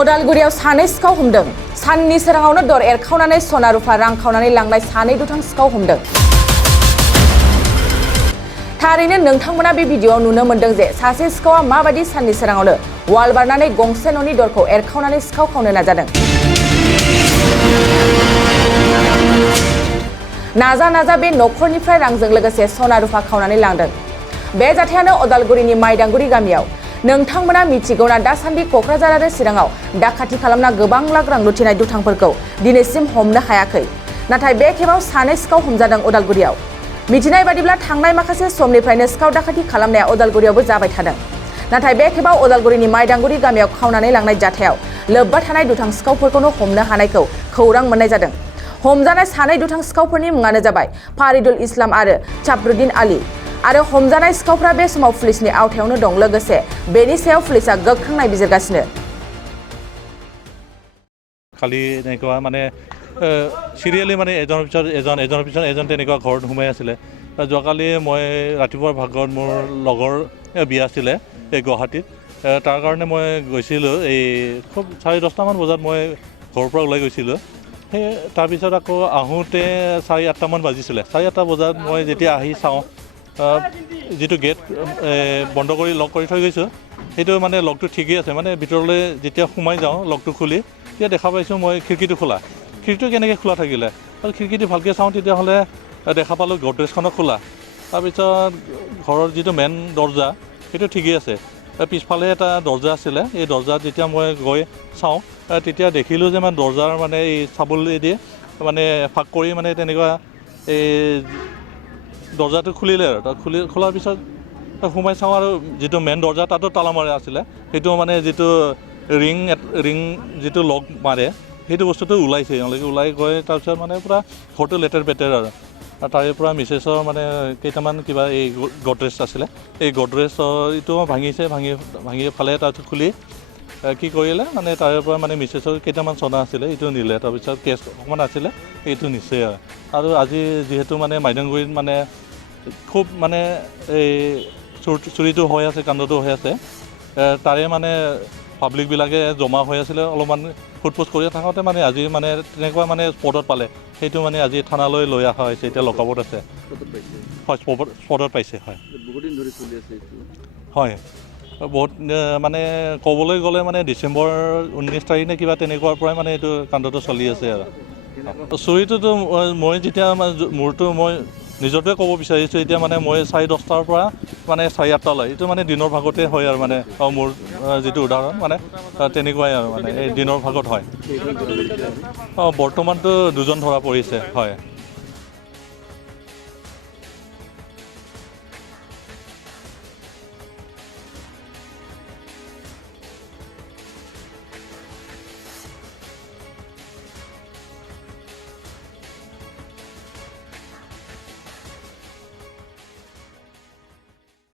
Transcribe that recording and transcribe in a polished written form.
अदालगुरियाव सानै सिखाव हमदों साननि सोराङावनो दर एरखावनानै सना रुफा रां खावनानै लांनाय सानै दुथां सिखाव हमदों थारैनो नोंथांमोना बे भिडिअआव नुनो मोन्दों जे सासे सिखावा माबायदि साननि सोराङावनो वाल बारनानै गंसे न'नि दरखौ एरखावनानै सिखाव खावनो नाजादों नाजा बे न'खरनिफ्राय रांजों लोगोसे सना रुफा खावनानै लांदों बे जाथायानो अदालगुरिनि माइदांगुरि गामियाव नोंथांमोना मिथिगौना दासान्दि क'क्राझार आरो चिराङाव डाकाथि खालामना गोबां लाख रां लुथिनाय दुथांफोरखौ दिनैसिम हमनो हायाखै नाथाय बे खेबाव सानै सिखाव हमजादों अदालगुरियाव मिथिनाय बादिब्ला थांनाय माखासे समनिफ्रायनो सिखाव डाकाथि खालामनाया अदालगुरियावबो जाबाय थादों नाथाय बे खेबाव अदालगुरिनि माइदांगुरि गामियाव खावनानै लांनाय जाथायाव लोब्बा थानाय दुथां सिखावफोरखौनो हमनो हानायखौ खौरां मोननाय जादों हमजानाय सानै दुथां सिखावफोरनि मुङानो जाबाय फारिदुल इस्लाम आरो चापरुद्दिन आली आरो हमजानाय सिखावफ्रा बे समाव पुलिसनि आवथायावनो दं लोगोसे बेनि सायाव पुलिसा गोख्रों नायबिजिरगासिनो खाली এনেকুৱা মানে সিৰিয়েলি মানে এজনৰ পিছত এজন তেনেকুৱা ঘৰত সোমাই আছিলে যোৱাকালি মই ৰাতিপুৱাৰ ভাগত মোৰ লগৰ বিয়া আছিলে এই গুৱাহাটীত তাৰ কাৰণে মই গৈছিলোঁ এই খুব 10:30মান বজাত মই ঘৰৰ পৰা ওলাই গৈছিলোঁ সেই তাৰপিছত আকৌ আহোঁতে 8:30মান বাজিছিলে 8:30 বজাত মই যেতিয়া আহি চাওঁ যেটো গেট বন্ধ কৰি লক কৰি থৈ গৈছোঁ সেইটো মানে লকটো ঠিকই আছে মানে ভিতৰলৈ যেতিয়া সোমাই যাওঁ লকটো খুলি তেতিয়া দেখা পাইছোঁ মই খিৰিকীটো খোলা খিৰিকীটো কেনেকৈ খোলা থাকিলে আৰু খিৰিকীটো ভালকৈ চাওঁ তেতিয়াহ'লে দেখা পালোঁ গডৰেজখনো খোলা তাৰপিছত ঘৰৰ যিটো মেইন দৰ্জা সেইটো ঠিকই আছে পিছফালে এটা দৰ্জা আছিলে এই দৰ্জাত যেতিয়া মই গৈ চাওঁ তেতিয়া দেখিলোঁ যে মানে দৰ্জাৰ মানে এই চাবুলেদি মানে ফাঁক কৰি মানে তেনেকুৱা এই দৰ্জাটো খুলিলে আৰু খোলাৰ পিছত সোমাই চাওঁ আৰু যিটো মেইন দৰ্জা তাতো তালা মাৰা আছিলে সেইটো মানে যিটো ৰিং যিটো লক মাৰে সেইটো বস্তুটো ওলাইছে এওঁলোকে ওলাই গৈ তাৰপিছত মানে পূৰা ঘৰটো লেতেৰ পেতেৰ আৰু তাৰে পৰা মিছেছৰ মানে কেইটামান কিবা এই গডৰেজ আছিলে এই গডৰেজৰ এইটো ভাঙি ফালে তাৰপিছত খুলি কি কৰিলে মানে তাৰে পৰা মানে মিছেছৰ কেইটামান চনা আছিলে এইটো নিলে তাৰপিছত কেছ অকণমান আছিলে এইটো নিছে আৰু আজি যিহেতু মানে মাইদাংগুৰিত মানে খুব মানে এই চুৰিটো হৈ আছে কাণ্ডটো হৈ আছে তাৰে মানে পাব্লিকবিলাকে জমা হৈ আছিলে অলপমান সোধপোছ কৰি থাকোঁতে মানে আজি মানে তেনেকুৱা মানে স্পটত পালে সেইটো মানে আজি থানালৈ লৈ অহা হৈছে এতিয়া লকআপত আছে হয় স্পটত পাইছে হয় বহুদিন ধৰি চলি আছে হয় বহুত মানে ক'বলৈ গ'লে মানে ডিচেম্বৰ 19 তাৰিখ নে কিবা তেনেকুৱাৰ পৰাই মানে এইটো কাণ্ডটো চলি আছে আৰু চুৰিটোতো মই যেতিয়া মোৰতো মই নিজৰটোৱে ক'ব বিচাৰিছোঁ এতিয়া মানে মই 10:30 পৰা মানে 8:30লৈ এইটো মানে দিনৰ ভাগতে হয় আৰু মানে মোৰ যিটো উদাহৰণ মানে তেনেকুৱাই আৰু মানে এই দিনৰ ভাগত হয় বৰ্তমানতো দুজন ধৰা পৰিছে হয়